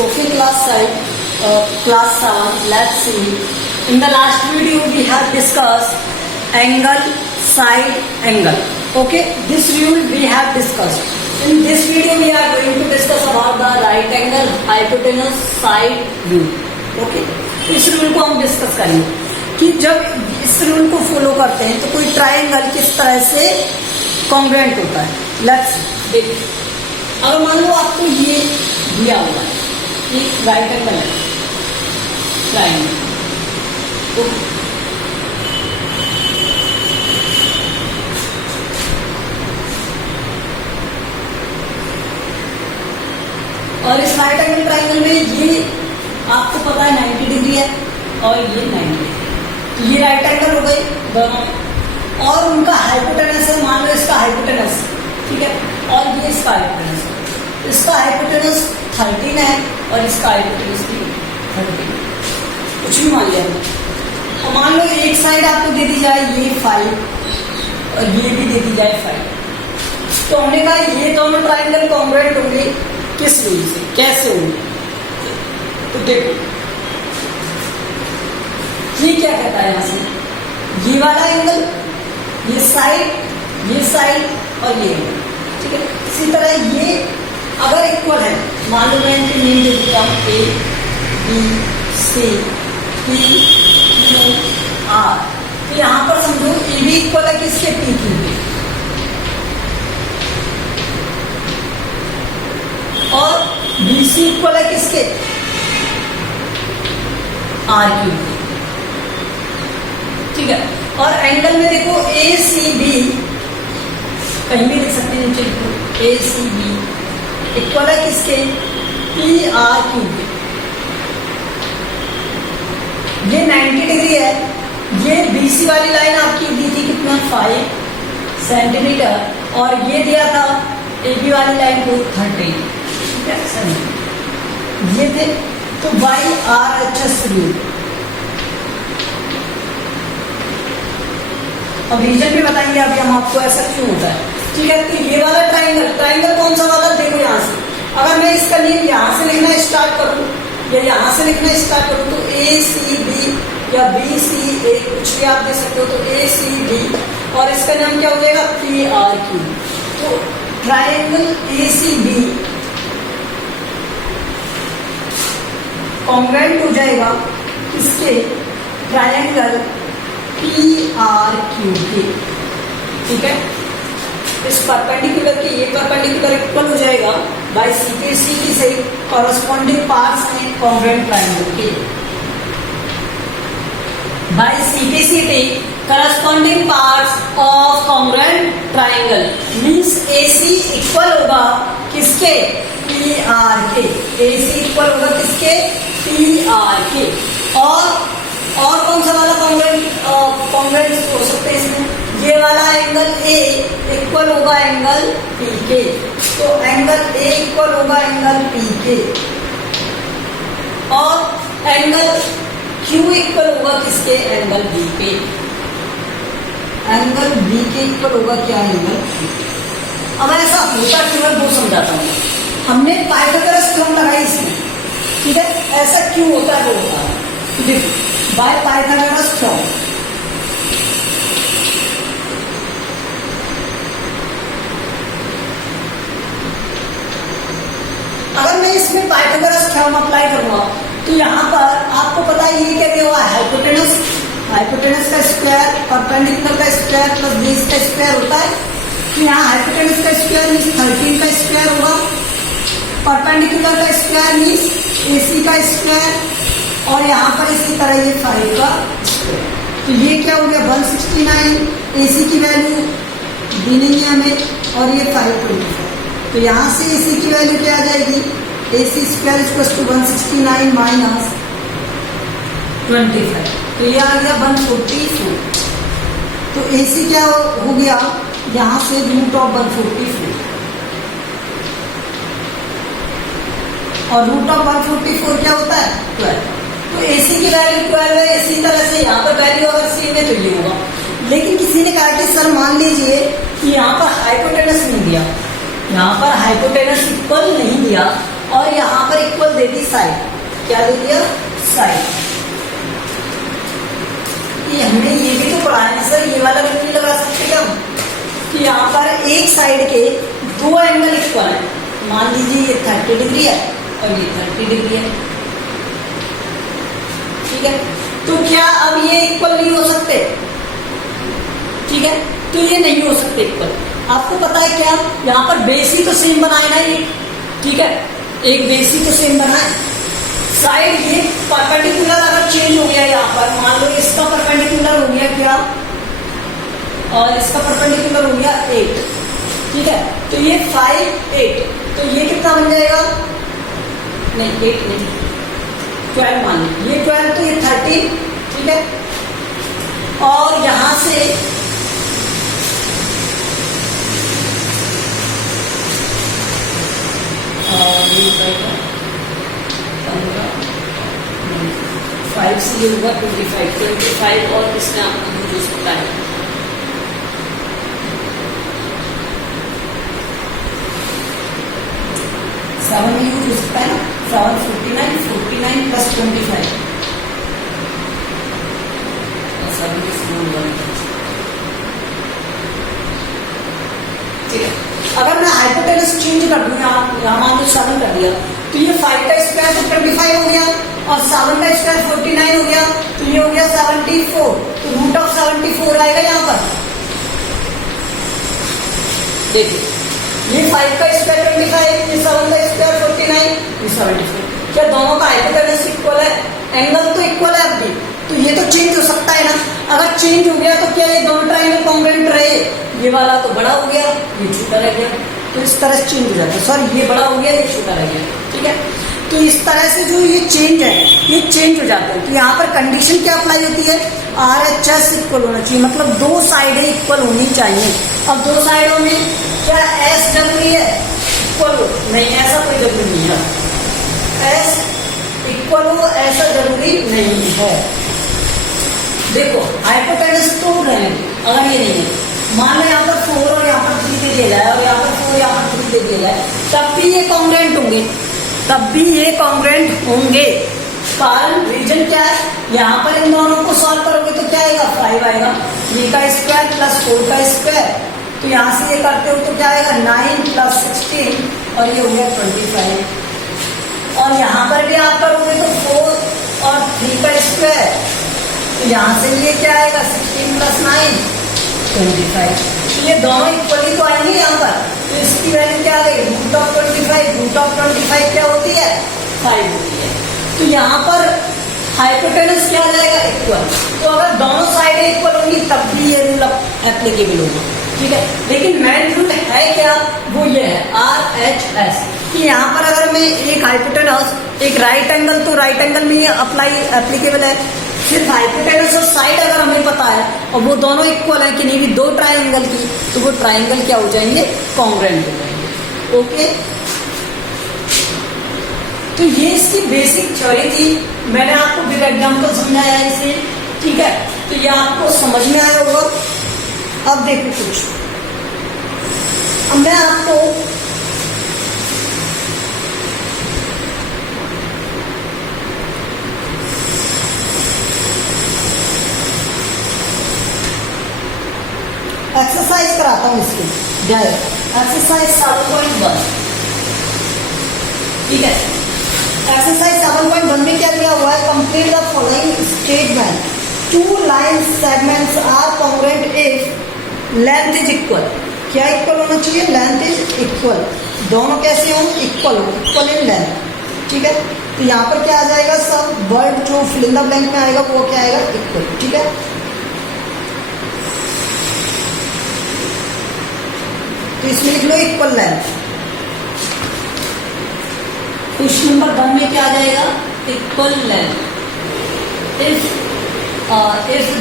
Okay, class 7, let's see. In the last video we have discussed angle, side angle. Okay, this rule we have discussed. In this video we are going to discuss about the right angle, hypotenuse, side view. Okay, इस rule को हम discuss करेंगे कि जब इस rule को follow करते हैं तो कोई ट्रायंगल किस तरह से कॉन्ग्रुएंट होता है. लेट्स देखिए, अगर मान लो आपको ये दिया हुआ है कि राइट एंगल है ट्रायंगल, तो और इस राइट एंगल ट्रायंगल में ये आपको पता है 90 डिग्री है और ये 90 डिग्री, तो ये राइट एंगल हो गई दोनों में. और उनका हाइपोटेनस है, मान लो इसका हाइपोटेनस, ठीक है, और ये इसका हाइपोटेनस. इसका हाइपोटेनस 13 है और इसका हाइपोटेनस 13, कुछ भी मान लिया. और मान लो एक साइड आपको दे दी जाए ये 5 और ये भी दे दी जाए 5, तो हमने कहा ये दोनों ट्रायंगल कॉन्ग्रुएंट होंगे. किस रूल से, कैसे होंगे? तो देखो ये क्या कहता है यहां से, ये वाला एंगल, ये साइड और ये एंगल, ठीक है. इसी तरह ये अगर इक्वल है, मान लो मैं इनके नेम दे देता हूं A B C P Q R, तो यहां पर समझो ए भी इक्वल है किसके, P Q के, और BC इक्वल है किसके, RQ, ठीक है. और एंगल में देखो ACB, कहीं भी लिख सकते हैं नीचे, ACB इक्वल है किसके, PRQ के. ये 90 डिग्री है. ये BC वाली लाइन आपकी दी थी कितना, 5 सेंटीमीटर, और ये दिया था AB वाली लाइन को 30, ये थे. तो बाई RHS रूल. अब रीजन भी बताएंगे अभी हम आपको ऐसा क्यों होता है, ठीक है. तो ये वाला ट्रायंगल कौन सा वाला, देखो यहाँ से अगर मैं इसका नेम यहाँ से लिखना स्टार्ट करूँ या यहाँ से लिखना स्टार्ट करूँ, तो ACB या BCA कुछ भी आप दे सकते हो, तो ACB और इसका नाम क्या हो जाएगा, PRQ. तो ट्रायंगल ACB कॉन्ग्रुएंट हो जाएगा किसके, ट्रायंगल PRQ के, ठीक है. इस परपेंडिकुलर के ये परपेंडिकुलर इक्वल हो जाएगा बाय C के सही कॉरेस्पॉन्डिंग पार्ट्स हैं कॉन्ग्रुएंट ट्रायंगल के, बाय C के corresponding parts of congruent triangle means AC equal होगा किसके, PR के. AC इक्वल होगा किसके, PR के. और कौन सा वाला कॉन्ग्रुएंट हो सकते हैं इसमें, ये वाला एंगल A इक्वल होगा एंगल P के, तो एंगल A इक्वल होगा एंगल P के, और एंगल Q इक्वल होगा किसके, एंगल B के. एंगल B के इक्वल होगा क्या, एंगल P. अब ऐसा होता क्यों है वो समझाता हूँ. हमने पाइथागोरस थ्योरम लगाई इसमें, ठीक है. ऐसा क्यों होता है वो होता है, देखो बाय पाइथागोरस थ्योरम. अगर मैं इसमें पाइथागोरस थ्योरम अप्लाई करूंगा तो यहाँ पर आपको पता है ये क्या दिया हुआ है, हाइपोटेनस का स्क्वायर, परपेंडिकुलर का स्क्वायर प्लस बेस का स्क्वायर होता है. तो यहाँ हाइपोटेनस का स्क्वायर मीन्स 13 का स्क्वायर होगा, परपेंडिकुलर का स्क्वायर मीन्स AC का स्क्वायर, और यहाँ पर इसी तरह ये 5 का स्क्वायर. तो ये क्या हो गया, 169. AC की वैल्यू दी नहीं है हमें, और ये 525. तो यहाँ से AC की वैल्यू क्या आ जाएगी, AC square equal to 169 minus 25, तो ये आ गया 144. तो AC क्या हो गया, यहाँ से रूट ऑफ 144, और रूट ऑफ 144 क्या होता है, 12. तो AC की वैल्यू 12 है. इसी तरह से यहाँ पर वैल्यू अगर सेम है तो ये होगा. लेकिन किसी ने कहा कि सर मान लीजिए कि यहाँ पर हाइपोटेनस नहीं दिया, यहाँ पर हाइपोटेनस इक्वल नहीं दिया, और यहाँ पर इक्वल दे दी साइड। क्या दे दिया? साइड। ये हमने ये भी तो पढ़ा है सर, ये वाला भी नहीं लगा सकते हम कि यहाँ पर एक साइड के दो एंगल इक्वल है। मान लीजिए ये 30 डिग्री है और ये 30 डिग्री है, ठीक है। तो क्या अब ये इक्वल नहीं हो सकते? ठीक है, तो ये नहीं हो सकते इक्वल। आपको पता है क्या, यहाँ पर बेस ही तो सेम बनाए ना ये, ठीक है, एक बेस ही तो सेम बनाए। साइड ये परपेंडिकुलर अगर चेंज हो गया यहाँ पर, मान लो इसका परपेंडिकुलर हो गया क्या, और इसका परपेंडिकुलर हो गया 8, ठीक है, तो ये 5 8, तो ये कितना बन जाएगा? नहीं 8 नहीं, 12 मान लीजिए, ये 12 तो ये 30, ठीक है। और यहां से ये 5 से ये होगा 25 और इसमें आपको जो सकता है 7 यूज हो सकता है, 7 49 प्लस 25 और 7 is more than 1, ठीक है। अगर मैं हाइपोटेनस चेंज कर दूं, यहाँ मान लो 7 कर दिया, तो ये 5 का स्क्वायर तो 25 हो गया और 7 का स्क्वायर 49 हो गया, तो ये हो गया 74, तो रूट ऑफ 74 आएगा यहाँ पर। देखिए ये 5 का स्क्वायर 25, ये 7 का स्क्वायर 49, ये 74। क्या दोनों का हाइपोटेनस इक्वल है? एंगल तो इक्वल है अभी, तो ये तो चेंज हो सकता है ना। अगर चेंज हो गया तो क्या ये दोनों ट्रायंगल कॉन्ग्रुएंट रहे? ये वाला तो बड़ा हो गया, ये छोटा रह गया, तो इस तरह से चेंज हो जाता है। सॉरी, ये बड़ा हो गया, ये छोटा रह गया, ठीक है। तो इस तरह से जो ये चेंज है, ये चेंज हो जाता है। तो यहाँ पर कंडीशन क्या अप्लाई होती है? RHS इक्वल होना चाहिए, मतलब दो साइडें इक्वल होनी चाहिए। अब दो साइडों में क्या S जरूरी है इक्वल हो? नहीं, ऐसा कोई जरूरी नहीं है। S इक्वल हो ऐसा जरूरी नहीं है। देखो हाइपोटेनस तो रहे, अगर ये नहीं है, मान लो यहाँ पर 4 और यहाँ पर 3 दे दिया जाए और यहाँ पर 4 यहाँ पर 3 दे दिया जाए, तब भी ये कॉन्ग्रुएंट होंगे, तब भी ये कॉन्ग्रुएंट होंगे। कारण रीजन क्या है? यहाँ पर इन दोनों को सॉल्व करोगे तो क्या आएगा? 5 आएगा, 3 का स्क्वायर प्लस 4 का स्क्वायर, तो यहाँ से ये करते हो तो क्या आएगा? 9 प्लस 16 और ये हो गया 25। और यहाँ पर भी आप करोगे तो 4 और 3 का स्क्वायर, तो यहाँ से ये क्या आएगा? 16 प्लस 9 25। तो ये दोनों इक्वली तो आएंगे यहाँ पर, तो इसकी वैल्यू क्या आ गई? Root of 25। रूट ऑफ 25 क्या होती है? 5 होती है। तो यहाँ पर हाइपोटेनस क्या आ जाएगा? इक्वल। तो अगर दोनों साइडें इक्वल होंगी तब भी ये रूल एप्लीकेबल होगा, ठीक है। लेकिन मेन रूल है क्या? वो ये है RHS, कि यहाँ पर अगर मैं एक हाइपोटेनस, एक राइट एंगल, तो राइट एंगल में ये एप्लीकेबल है। सिर्फ हाइपोटेनस और साइड अगर हमें पता है और वो दोनों इक्वल है कि नहीं, भी दो ट्रायंगल की, तो वो ट्रायंगल क्या हो जाएंगे? कॉन्ग्रुएंट हो जाएंगे। ओके, तो ये इसकी बेसिक थ्योरी थी। मैंने आपको बिग एग्जाम्पल समझाया इसे, ठीक है, तो ये आपको समझ में आया होगा। अब देखो कुछ, अब मैं आपको एक्सरसाइज कराता हूं इसकी। एक्सरसाइज 7.1, ठीक है। एक्सरसाइज 7.1 में क्या दिया हुआ है? Complete the following statement, 2 line segments are congruent if length is equal. क्या इक्वल होना चाहिए? Length is equal. दोनों कैसे हों? इक्वल हो, इक्वल इन लेंथ, ठीक है। तो यहाँ पर क्या आ जाएगा? सब वर्ड जो फिल इन द ब्लैंक में आएगा वो क्या आएगा? इक्वल, ठीक है। तो इसमें लिख लो इक्वल लेंथ। क्वेश्चन नंबर 1 में क्या आ जाएगा? Equal length if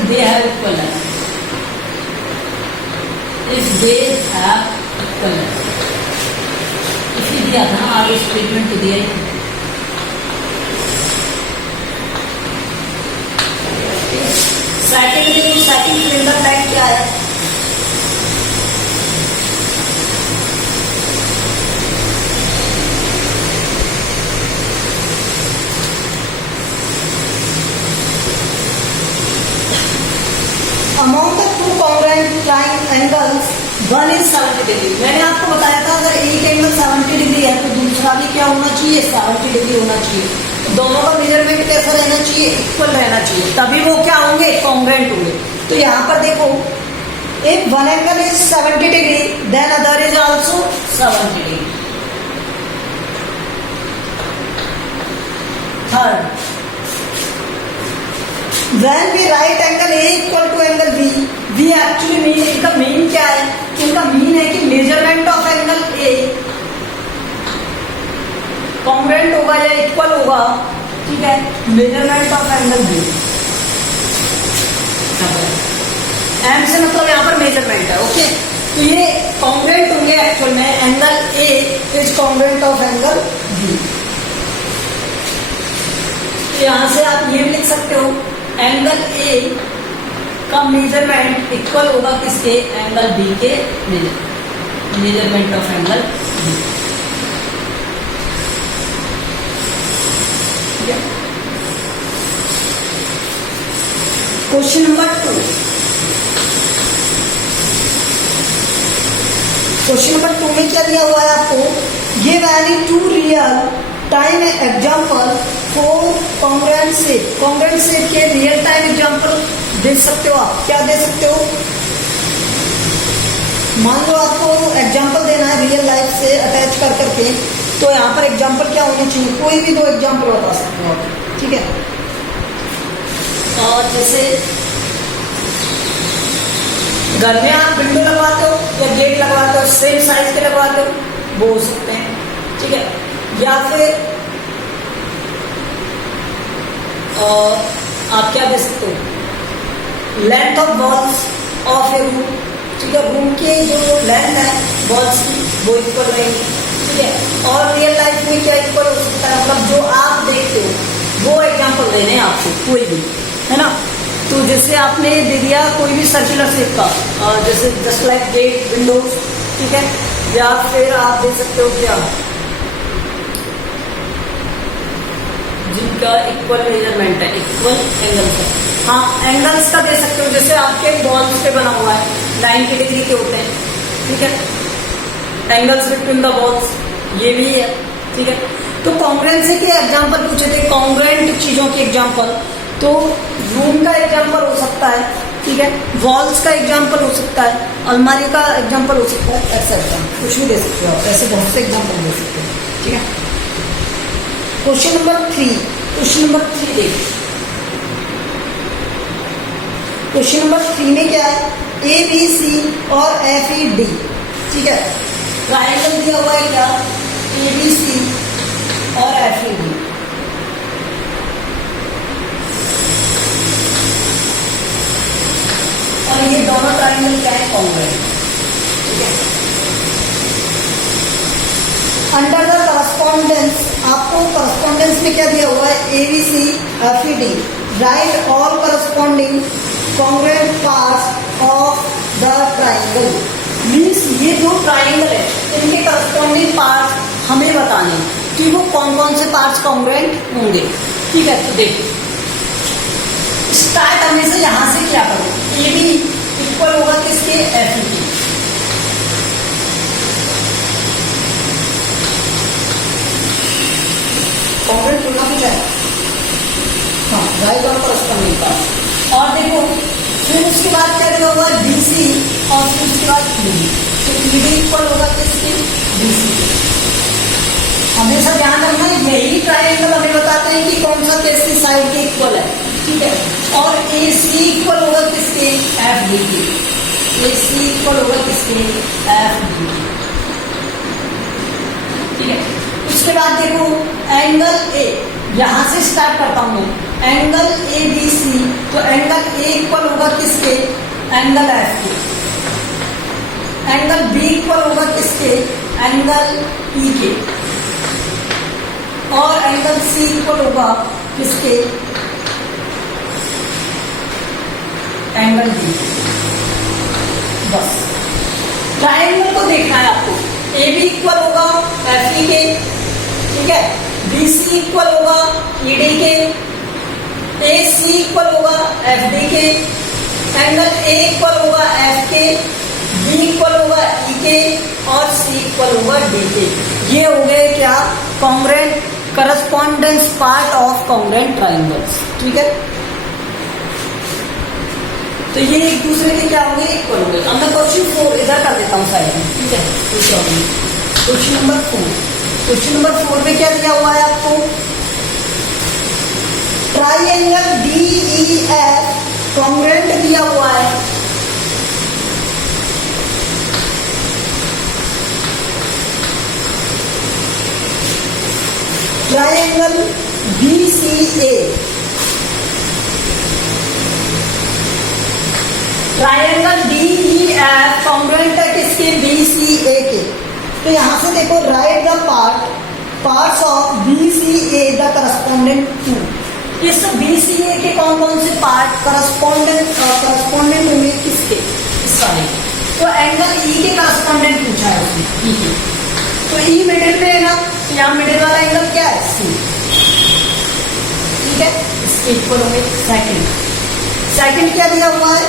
they have equal length, if they have equal length. इसी दिया था आगे स्टेटमेंट दिया है। Second fill in the blank क्या है? One is 70 degree. मैंने आपको बताया था अगर एक एंगल 70 डिग्री है तो दूसरा भी क्या होना चाहिए, 70 डिग्री होना चाहिए। दोनों का मेजरमेंट कैसा रहना चाहिए, इक्वल रहना चाहिए, तभी वो क्या होंगे, कॉन्ग्रुएंट होंगे। तो यहाँ पर देखो, if one angle is 70 degree, then other is also 70 degree. Third, when we write angle A equal to angle B, we actually mean, इनका मीन क्या है, इनका मीन है कि measurement of angle A congruent होगा या इक्वल होगा, ठीक है, measurement of angle B। M से मतलब यहाँ पर मेजरमेंट है, ओके। तो ये कॉन्ग्रुएंट होंगे एक्चुअल में, angle a is congruent of angle b. यहाँ से आप ये भी लिख सकते हो, एंगल ए का मेजरमेंट इक्वल होगा किसके, एंगल बी के measurement of angle b. Question number 2। Question number 2 में क्या दिया हुआ है आपको, give any two real time example for congruent shape. Congruent shape के रियल टाइम एग्जांपल दे सकते हो आप, क्या दे सकते हो, मान लो आपको एग्जांपल देना है रियल लाइफ से अटैच कर करके, तो यहाँ पर एग्जांपल क्या होने चाहिए, कोई भी 2 एग्जांपल बता सकते हो आप, ठीक है। और जैसे घर में आप विंडो लगवाते हो या गेट लगवाते हो, सेम साइज के लगवाते हो, वो हो सकते हैं, ठीक है। या फिर आप क्या दे सकते हो, length of walls of A room, ठीक है, रूम के जो लेंथ है वॉल्स की वो इक्वल रहेंगे, ठीक है। और रियल लाइफ में क्या इक्वल हो सकता है, मतलब जो आप देखते हो वो एग्जांपल देने हैं आपको, कोई भी, है ना। तो जैसे आपने दे दिया कोई भी सर्कुलर शेप का, जैसे जस्ट लाइक गेट, विंडोज, ठीक है, या फिर आप दे सकते हो क्या, जिनका इक्वल मेजरमेंट है, इक्वल एंगल्स है, हाँ एंगल्स का दे सकते हो, जैसे आपके वॉल्स पे बना हुआ है 90 डिग्री के होते हैं, ठीक है, एंगल्स बिटवीन द वॉल्स, ये भी है, ठीक है। तो कॉन्ग्रुएंसी के एग्जांपल पूछे थे, कॉन्ग्रुएंट चीजों के एग्जांपल, तो रूम का एग्जांपल हो सकता है, ठीक है, वॉल्स का एग्जांपल हो सकता है, अलमारी का एग्जांपल हो सकता है, ऐसा कुछ भी दे सकते हो, ऐसे बहुत से एग्जांपल दे सकते हो, ठीक है। क्वेश्चन नंबर 3, क्वेश्चन नंबर 3 देखिए। क्वेश्चन नंबर 3 में क्या है, ए बी सी और एफ ई डी, ठीक है, ट्रायंगल दिया हुआ है क्या, ए बी सी और एफ ई डी। और ये दोनों ट्रायंगल क्या है, कॉन्ग्रुएंट, ठीक है। अंडर द करस्पॉन्डेंस, आपको करस्पॉन्डेंस में क्या दिया हुआ है, A B C F E D, right all corresponding congruent parts of the triangle. Means ये जो ट्रायंगल है इनके करस्पॉन्डिंग पार्ट्स हमें बताने कि वो कौन कौन से पार्ट्स कॉन्ग्रुएंट होंगे, ठीक है। तो देखिए, स्टार्ट हमें से यहाँ से क्या करो, ए बी इक्वल होगा किसके, एफ ई की, कॉन्ग्रुएंट होना भी चाहिए, हाँ, राइट और करस्पॉन्डिंग पार्ट। और देखो फिर उसके बाद क्या दिया हुआ है, बी सी, और फिर उसके बाद ई डी, तो ई डी इक्वल होगा किसके, बी सी। हमेशा ध्यान रखना, यही ट्रायंगल हमें बताते हैं कि कौन सा किसकी साइड के इक्वल है, ठीक है। और ए सी इक्वल होगा किसके, एफ डी के, ए सी इक्वल होगा किसके, एफ डी के, ठीक है। उसके बाद देखो एंगल ए, यहां से स्टार्ट करता हूं मैं, एंगल ए बी सी, तो एंगल ए इक्वल होगा किसके, एंगल एफ के, एंगल बी इक्वल होगा किसके, एंगल ई के, और एंगल सी इक्वल होगा किसके, एंगल बी। बस ट्रायंगल को देखना है आपको, ए बी इक्वल होगा एफ ई के, ठीक है, बी सी इक्वल होगा ई डी के, ए सी इक्वल होगा एफ डी के, एंगल ए इक्वल होगा एफ के, बी इक्वल होगा ई के और सी इक्वल होगा डी के। ये हो गए क्या, congruent correspondence part of congruent triangles. ठीक है, तो ये एक दूसरे के क्या होंगे, इक्वल होंगे। अब मैं क्वेश्चन 4 इधर कर देता हूँ साइड में। ठीक है, क्वेश्चन नंबर 4। क्वेश्चन नंबर 4 में क्या दिया हुआ है आपको, ट्राइंगल DEF कॉन्ग्रुएंट दिया हुआ है। Triangle BCA, triangle DEF congruent है किसके, BCA के। तो यहां से देखो, right the parts of BCA the correspondent to. इस BCA के कौन कौन से पार्ट करस्पॉन्डेंट होंगे किसके, इस सारे। तो एंगल E के करस्पॉन्डेंट पूछा है उसने, E के। तो E मिडिल में है ना, तो यहाँ मिडिल वाला एंगल क्या है, C। ठीक है, इसके इक्वल होंगे। सेकंड क्या दिया हुआ है,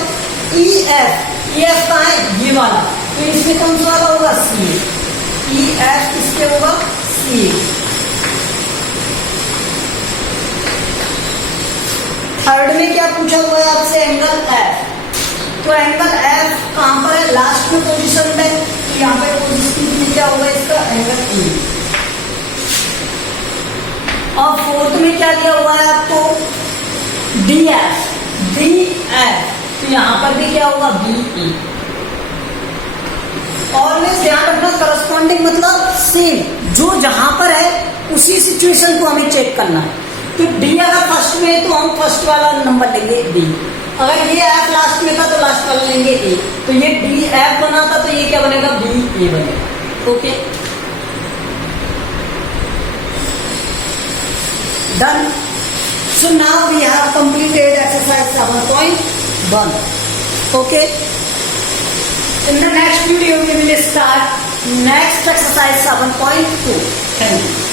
EF कहाँ है, ये वाला। तो इसमें कौन सा वाला होगा, CA। EF किसके होगा, CA। थर्ड में क्या पूछा हुआ है आपसे, एंगल F। तो एंगल F कहां पर है, लास्ट में पोजीशन में। तो यहाँ पे पोजीशन में क्या होगा इसका, एंगल E। और फोर्थ में क्या दिया हुआ है आपको, DF। तो यहाँ पर भी क्या होगा, BE। ऑलवेज ध्यान रखना, करस्पॉन्डिंग मतलब सेम, जो जहां पर है उसी सिचुएशन को हमें चेक करना है। तो D अगर फर्स्ट में है तो हम फर्स्ट वाला नंबर लेंगे D। अगर ये F लास्ट में था तो लास्ट वाला लेंगे A। तो ये DF बना था तो ये क्या बनेगा, BA बनेगा। Okay, done. So now we have completed exercise 7.1। Okay, in the next video we will start next exercise 7.2. Thank you.